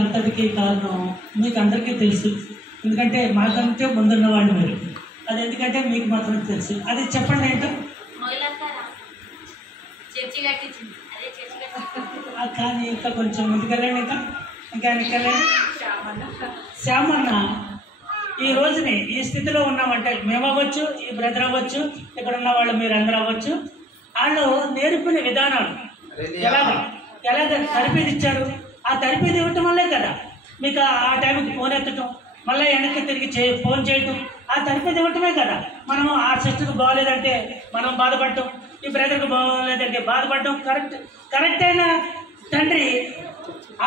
అంతటికీ కారణం మీకు అందరికీ తెలుసు, ఎందుకంటే మాకంటే ముందున్న వాళ్ళు మీరు. అది ఎందుకంటే మీకు మాత్రం తెలుసు. అది చెప్పండి ఏంటో. కానీ ఇంకా కొంచెం ముందుకెళ్ళండి, ఇంకా వెళ్ళండి. శ్యామన్న ఈ రోజుని ఈ స్థితిలో ఉన్నామంటే మేము అవ్వచ్చు, ఈ బ్రదర్ అవ్వచ్చు, ఇక్కడ ఉన్న వాళ్ళు మీరు అందరూ అవ్వచ్చు. వాళ్ళు నేర్పిన విధానాలు ఎలాగ తరబేది ఇచ్చారు. ఆ తరబేది ఇవ్వటం వల్లే కదా మీకు ఆ టైంకి ఫోన్ ఎత్తటం, మళ్ళీ వెనక్కి తిరిగి ఫోన్ చేయటం, ఆ తరబేది ఇవ్వటమే కదా. మనం ఆ సిస్టర్కి బాగోలేదంటే మనం బాధపడటం, ఈ బ్రదర్కి బాగోలేదంటే బాధపడటం. కరెక్ట్ అయిన తండ్రి,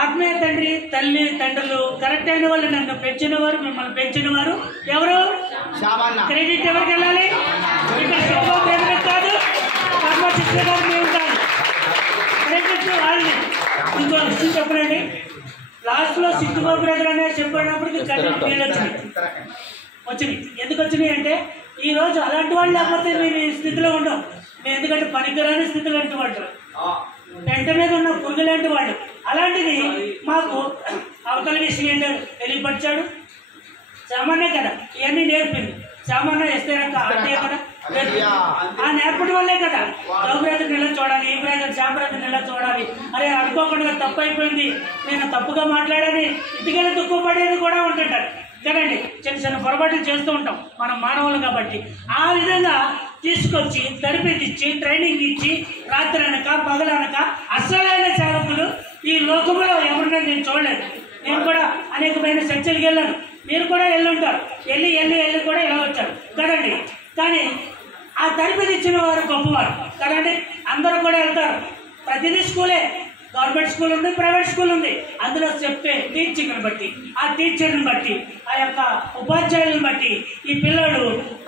ఆత్మీయ తండ్రి, తల్లి తండ్రులు కరెక్ట్ అయిన వాళ్ళు, నన్ను పెంచిన వారు, మిమ్మల్ని పెంచిన వారు ఎవరు? క్రెడిట్ ఎవరికి వెళ్ళాలి? ఇక్కడ శోభా బ్రదర్ కాదు, పద్మ సిస్టర్ గారు మేము కాదు, క్రెడిట్ వాళ్ళని. ఇంకో విషయం చెప్పనండి, లాస్ట్లో సిద్ధుబాబు బ్రదర్ అనేది చెప్పినప్పటికీ క్రెడిట్ వీళ్ళు వచ్చినాయి. ఎందుకు వచ్చినాయి అంటే ఈరోజు అలాంటి వాళ్ళు లేకపోతే మీరు ఈ స్థితిలో ఉండవు. మేము ఎందుకంటే పనికిరాని స్థితిలో లాంటి వాళ్ళు, పెంట మీద ఉన్న పురుగు లాంటి వాళ్ళు. అలాంటిది మాకు అవతల విషయం ఏంటో తెలియపరిచాడు. సామాన్య కదా ఇవన్నీ నేర్పింది. సామాన్య ఎస్తేనక్క అంటే కదా ఆ నేర్పడం వల్లే కదా గౌబ్రాజుని ఎలా చూడాలి, ఈ బ్రాజుని శాంబ్రాజుని ఎలా చూడాలి. అరే అనుకోకుండా తప్పు అయిపోయింది, నేను తప్పుగా మాట్లాడని ఇంటికెళ్ళి దుఃఖపడేది కూడా ఉంటుంటారు కదండి. చిన్న చిన్న పొరపాట్లు చేస్తూ ఉంటాం మనం మానవులు కాబట్టి. ఆ విధంగా తీసుకొచ్చి తరబేతిచ్చి ట్రైనింగ్ ఇచ్చి రాత్రి అనక పగలనక అసలైన సేవకులు ఈ లోకంలో ఎవరినైనా నేను చూడలేదు. నేను కూడా అనేకమైన చర్చలకు వెళ్ళాను, మీరు కూడా వెళ్ళుంటారు. వెళ్ళి కూడా ఇలా వచ్చారు కదండి. కానీ ఆ తరబేతి ఇచ్చిన వారు గొప్పవారు కదండి. అందరూ కూడా వెళ్తారు. ప్రతిదీ స్కూలే, గవర్నమెంట్ స్కూల్ ఉంది, ప్రైవేట్ స్కూల్ ఉంది. అందులో చెప్పే టీచింగ్ని బట్టి, ఆ టీచర్ని బట్టి, ఆ యొక్క ఉపాధ్యాయులను బట్టి ఈ పిల్లలు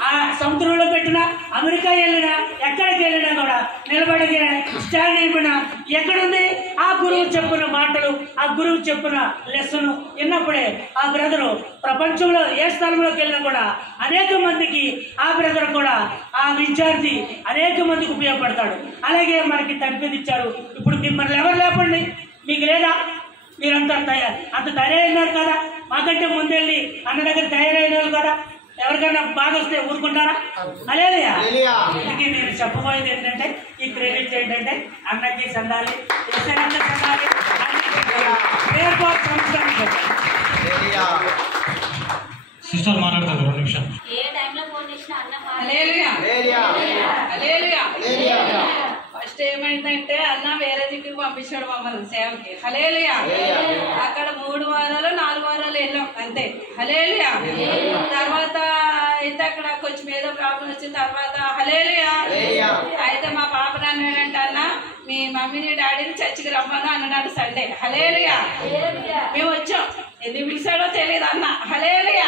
ఆ సముద్రంలో పెట్టినా, అమెరికా వెళ్ళినా, ఎక్కడికి వెళ్ళినా కూడా నిలబడిన స్టాండ్ అయిపోయినా ఎక్కడుంది ఆ గురువు చెప్పిన మాటలు, ఆ గురువు చెప్పిన లెసన్ విన్నప్పుడే ఆ బ్రదరు ప్రపంచంలో ఏ స్థలంలోకి వెళ్ళినా కూడా అనేక మందికి ఆ బ్రదర్ కూడా ఆ విద్యార్థి అనేక మందికి ఉపయోగపడతాడు. అలాగే మనకి తరబేతి ఇచ్చారు. ఇప్పుడు మిమ్మల్ని ఎవరు లేపండి, మీకు లేదా? మీరంతా అంత తయారైనారు కదా, మాకంటే ముందెళ్ళి అన్న దగ్గర తయారైన వాళ్ళు కదా. ఎవరికైనా బాగా వస్తే ఊరుకుంటారా? అలేదయా. అందుకే నేను చెప్పబోయేది ఏంటంటే ఈ క్రెడిట్ ఏంటంటే అన్నకి సందాలి, ఎస్ఐకి సందాలి, సిస్టర్ మాట్లాడతారు 2 నిమిషాలు. ఫస్ట్ ఏమైందంటే అన్న వేరే దిక్కుకు పంపించాడు మమ్మల్ని సేవకి. హల్లెలూయా. అక్కడ 3 వారాలు 4 వారాలు వెళ్ళాం అంతే. హల్లెలూయా. తర్వాత అయితే అక్కడ కొంచెం ఏదో ప్రాబ్లం వచ్చిన తర్వాత హల్లెలూయా. అయితే మా పాప అన్నాడంటే అన్న మీ మమ్మీని డాడీని చర్చికి రమ్మను అన్నాడు సండే. హల్లెలూయా. మేము వచ్చాం, ఎందుకు పిలిచాడో తెలియదు అన్న. హల్లెలూయా.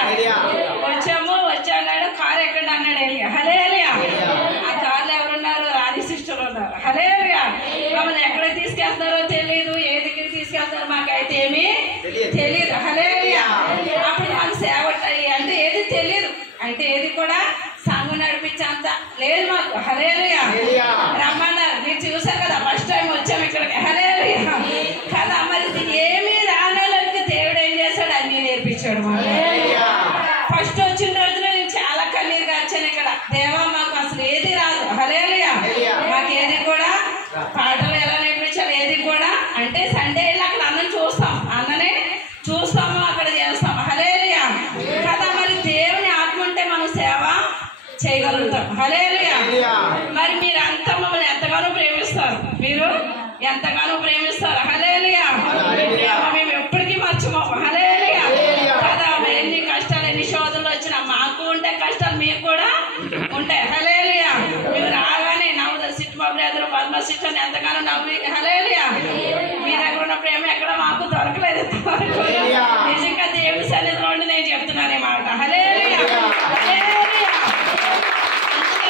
వచ్చాడు, కారు ఎక్కడ అన్నాడు. హల్లెలూయా. ఆ కార్లో ఎవరున్నారు? రాణి సిస్టర్ ఉన్నారు. హల్లెలూయా. మమ్మల్ని ఎక్కడ తీసుకెళ్తారో తెలియదు, ఏ దగ్గరికి తీసుకెళ్తారో మాకైతే ఏమీ తెలియదు. హల్లెలూయా. అప్పుడు మాకు సేవ అంటే ఏది తెలియదు, అంటే ఏది కూడా సంఘం నడిపించేంత లేదు మాకు. హల్లెలూయా. రమ్మన్నారు, మీరు చూసారు కదా ఫస్ట్ టైం వచ్చాము ఇక్కడికి. హల్లెలూయా కదా. మరి ఏమీ రానోళ్ళకి దేవుడు ఏం చేశాడు? అన్ని నేర్పించాడు మాకు. ఫస్ట్ వచ్చిన రోజున నేను చాలా కన్నీరు గార్చాను ఇక్కడ. దేవా మాకు అసలు ఏది రాదు. హల్లెలూయా. మాకు ఏది కూడా పాటలు ఎలా నేర్పించాలి ఏది కూడా, అంటే సండే వెళ్ళి అక్కడ అన్నని చూస్తాం, అన్ననే చూస్తాము, అక్కడ చేస్తాం. హల్లెలూయా కదా. మరి దేవుని ఆత్మ ఉంటే మనం సేవ చేయగలుగుతాం. హల్లెలూయా. మరి మీరు అంతా మమ్మల్ని ఎంతగానో ప్రేమిస్తారు, మీరు ఎంతగానో ప్రేమిస్తారు. హల్లెలూయా. మేము ఎప్పటికీ మర్చిపోము. హల్లెలూయా కదా. ఎన్ని కష్టాలు ఎన్ని శోధనలు వచ్చినా మాకు ఉంటే కష్టాలు మీకు కూడా ఉంటాయి. హల్లెలూయా. మీరు రాగానే నవ్వుతారు. సిట్బాబు బ్రదర్, పద్మ సిస్టర్ ఎంతగానో నవ్వి. హల్లెలూయా. మీ దగ్గర ఉన్న ప్రేమ ఎక్కడ మాకు దొరకలేదు. నిజంగా దేవుడి సన్నిధిలో ఉండి నేను చెప్తున్నాను ఈ మాట. హల్లెలూయా.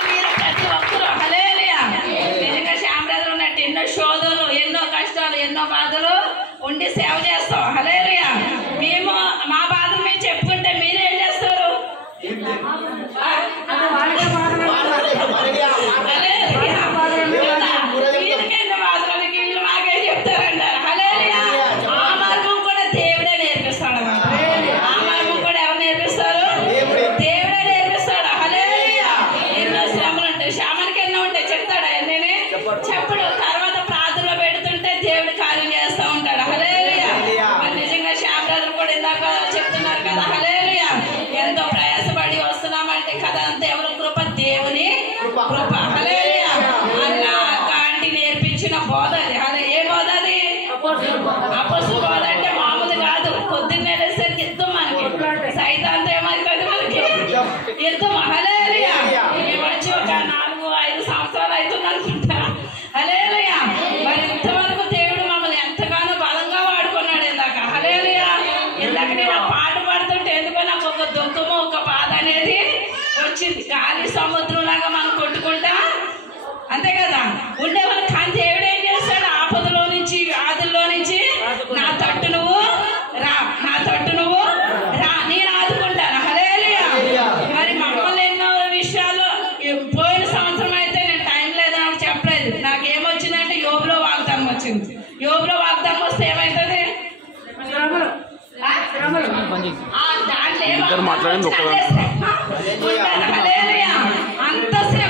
మీరు ప్రతి ఒక్కరు హల్లెలూయా. నిజంగా శ్యామ్ బ్రదర్ ఉన్నట్టు ఎన్నో శోధనలు, ఎన్నో కష్టాలు, ఎన్నో బాధలు ఉండి సేవ చేస్తాం. హల్లెలూయా. మేము మా బాధలు మేము చెప్పుకుంటే మీరేం చేస్తారు? వీళ్ళకి ఎన్నో బాధలకి వీళ్ళు మాకే చెప్తారంటారు. హల్లెలూయా. ఆ మార్గం కూడా దేవుడే లేదు. నాకేమొచ్చిందంటే యోబులో వాగ్దానం వచ్చింది. యోబులో వాగ్దానం వస్తే ఏమవుతుంది? దాంట్లో అంత శ్రమ